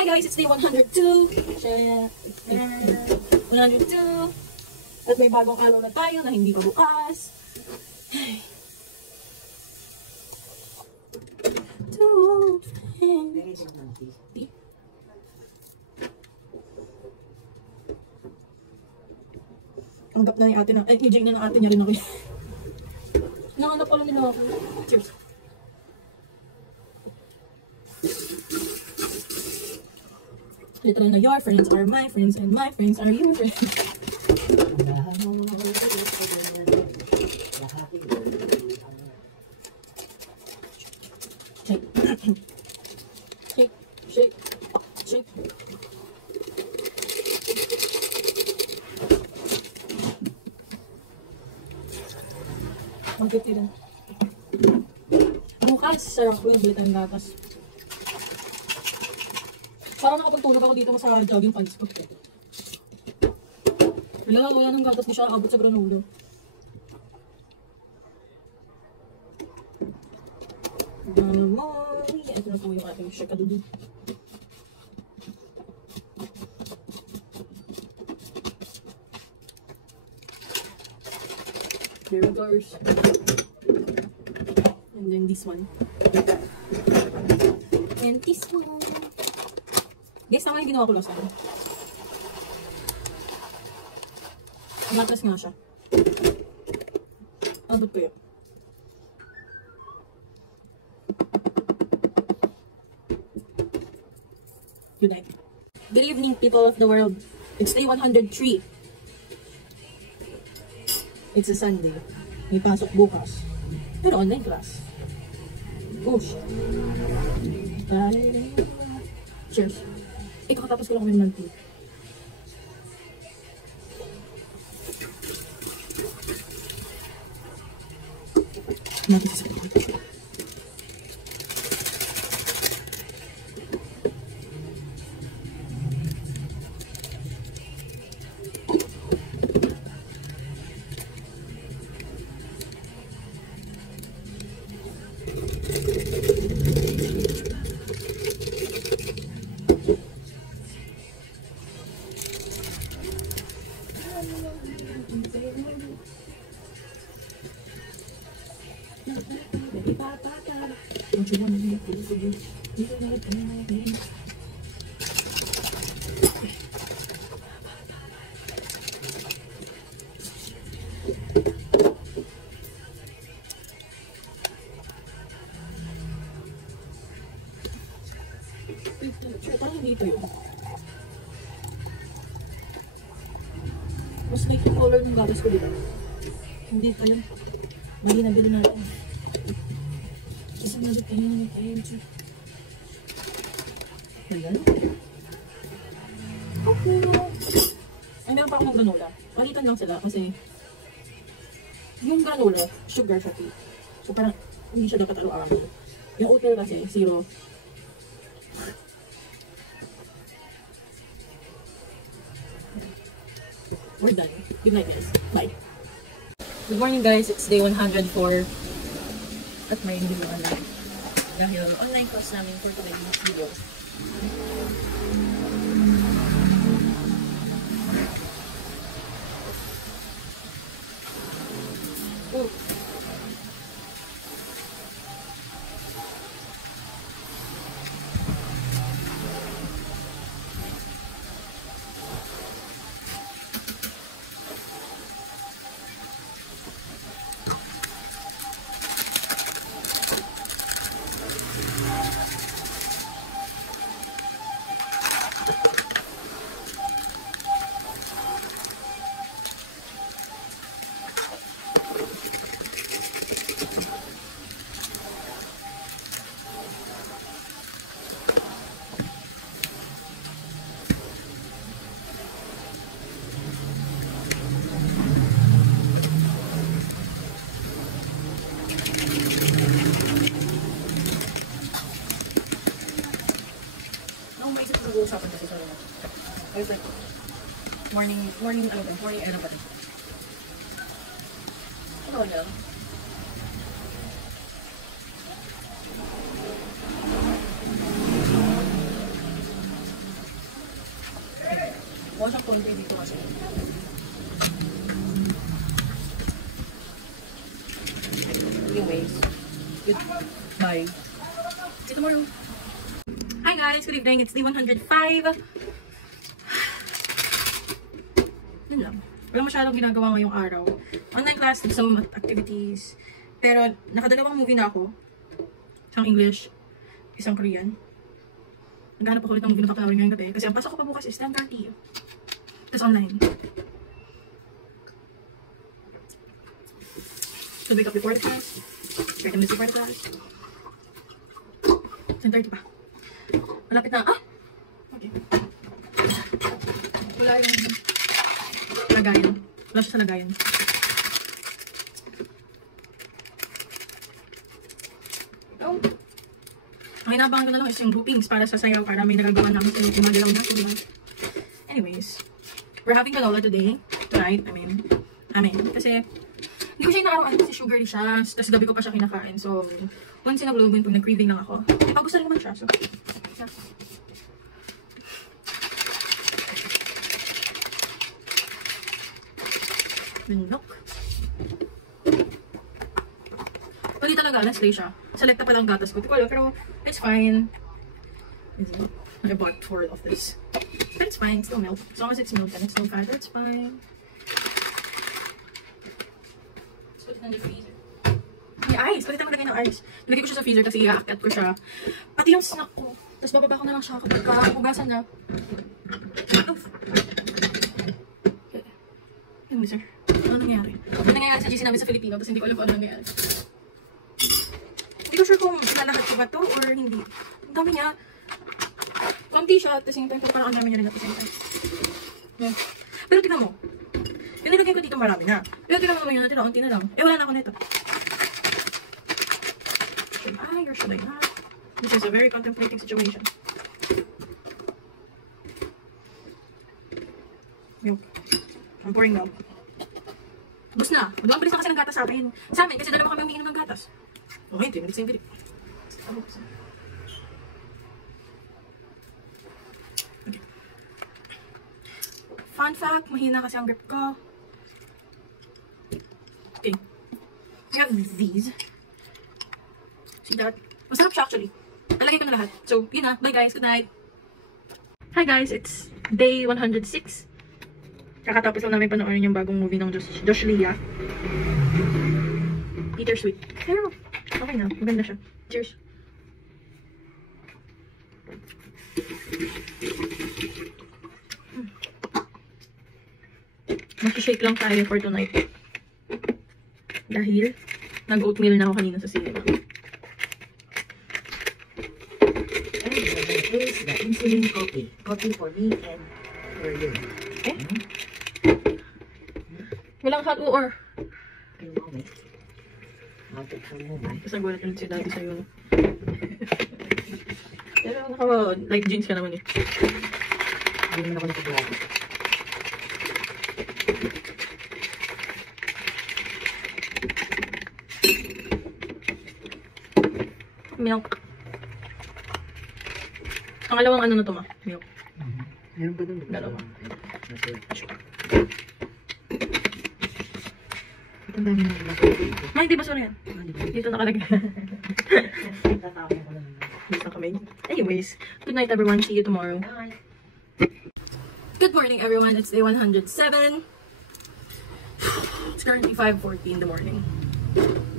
Hi guys, it's day 102. 102. At may bagong araw na tayo na hindi pa bukas. Tanggap na ni ate na, i-jig na ng ate niya rin ako. Nakanap pala nila ako. Cheers. Literal na your friends are my friends and my friends are your friends. Shake. Shake. Shake. Shake. Magkitirin. Bukas, sarap ko yung bilit ng gatas. Parang nakapagtulog ako dito sa jogging pants ko. Wala ng gatas, di siya abot sa granulo. Ito na po yung ating shakadudu. There it goes. And then this one. And this one. Guys, tama yung ginawa ko last time. Matras nga siya. Abot ko yun. Good night. Good evening, people of the world. It's day 103. It's a Sunday. May pasok bukas. Pero online class. Oh shit. Cheers. Kakatapos ko lang kami ng tea. Natin sa pagkakas. Parang dito yun. Mas like yung color ng gatas ko dito. Hindi pa yun. Mali na bilhin natin. Kasi mali tayo na tayo. Ayan. Okay. Ay, meron pa akong granola. Palitan lang sila kasi yung granola, sugar siya. So parang hindi siya dapat araw-araw. Yung oatmeal kasi, 0. We're done. Good night, guys. Bye. Good morning, guys. It's day 104. At may hindi mo alam. Dahil online class namin for today's video. Oh. Pag-uusapan kasi sa morning ano ba rin? Ano lang? Mukha siyang konti dito kasi. Anyways, goodbye. See you tomorrow. Hi guys, good evening. It's day 105. Yun lang. Wala masyadong ginagawa ngayong araw. Online class, did some activities. Pero nakadalawang movie na ako. Isang English, isang Korean. Naghanap ako ulit ng movie na papanoorin ngayong gabi. Kasi ang pasok ko pa bukas is 10:30. Tapos online. So wake up before the class. 30 minutes before the class. 10:30 pa. Malapit na. Ah! Okay. Wala yung lagayan. Wala siya sa lagayan. Oh. Ang inabangan ko na lang is yung groupings para sa sayaw para may nagagawa namin sa umaga lang na. Anyways, we're having canola today. Tonight, I mean. Kasi hindi ko siya inaaraw-araw kasi sugary siya. Tapos gabi ko pa siya kinakain. So, once in a blue moon, pag nag-craving lang ako. Pag gusto rin naman siya. So, yeah. Milk. Pwede talaga, last day siya. Selecta pa lang gatas ko. Pero, it's fine. I bought 4 of this. But it's fine, it's still milk. As long as it's milk and it's no fat, it's fine. Let's put it in the freezer. May ice! Pwede tayo maglagay ng ice. Nilagay ko siya sa freezer kasi i-aakit ko siya. Pati yung snack ko. Tapos bababa ko na lang siya kapag hugasan na. Oof. Ano sir? Ano nangyari? Ano nangyari sa GC namin sa Filipino tapos hindi ko alam kung ano nangyari. Hindi ko sure kung ilalahat ko ba to or hindi. Ang dami niya. Konti siya at the same time. Pero parang ang dami niya rin at the same time. Yeah. Pero tignan mo. Yung nilagay ko dito marami na. Pero tignan mo naman yun natin. Unti na lang. Eh wala na ako nito. Should I or should I not? This is a very contemplating situation. Milk. I'm pouring milk. Bus na. Mag-bilis na kasi ng gatas sa akin. Sa amin, kasi dalawa kami umiinom ng gatas. Okay, 3 minutes same video. Okay. Fun fact, mahina kasi ang grip ko. Okay. We have these. See that? Masarap siya actually. Nalagay ko na lahat. So, yun na. Bye guys. Good night. Hi guys. It's day 106. Kakatapos lang namin panoorin yung bagong movie ng Josh Leah. Peter Sweet. Pero, okay na. Maganda siya. Cheers. Mag-shake lang tayo for tonight. Dahil, nag-oatmeal na ako kanina sa cinema. Here's the insulin coffee. Coffee for me and for you. Eh? Walang hot or. Yung moment. I'll take some moment. Tapos nagulat ulit si daddy sa'yo. Pero naka-light jeans ka naman eh. Hindi naman ako nagpapalagi. Milk. Pangalawang ano na to ma? Milk. Meron pa dun? Dalawa. Ang dami na nila. May, di basura yan. Dito nakalagay. Dito kami. Anyways, good night everyone. See you tomorrow. Bye. Good morning everyone. It's day 107. It's currently 5:40 in the morning.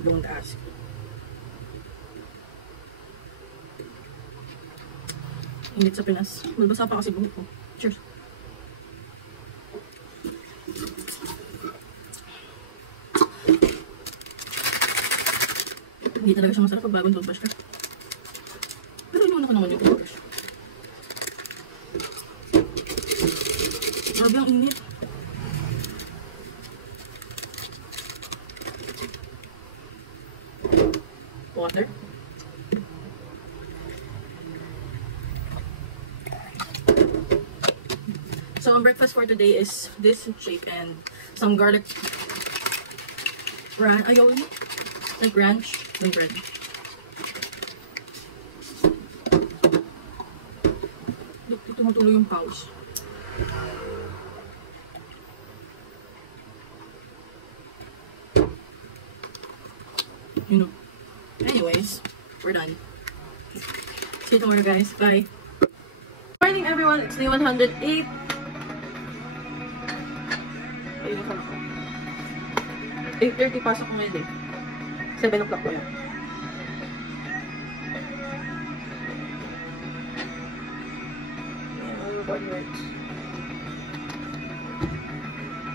Don't ask. Init sa Pinas. Malbasa pa kasi buhok ko. Cheers. Hindi talaga siya masarap pag bagong toothbrush ka. Pero inuuna ko naman yung toothbrush. Grabe ang init. Water. So, ang breakfast for today is this shake and some garlic aioli, like ranch and bread. Dito matuloy yung pause. You know. Anyways, we're done. See you tomorrow, guys. Bye. Morning, everyone. It's day 108. Ayun na ako. 8:30 pasok ko ngayon eh. 7 o'clock ko yun. Ayan, all body works.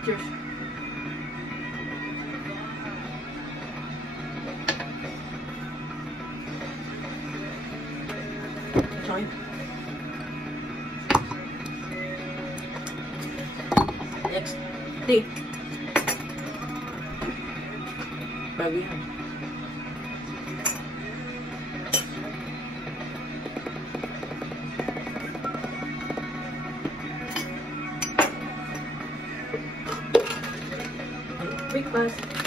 Cheers. Sorry. Next day. Bago yan. Breakfast.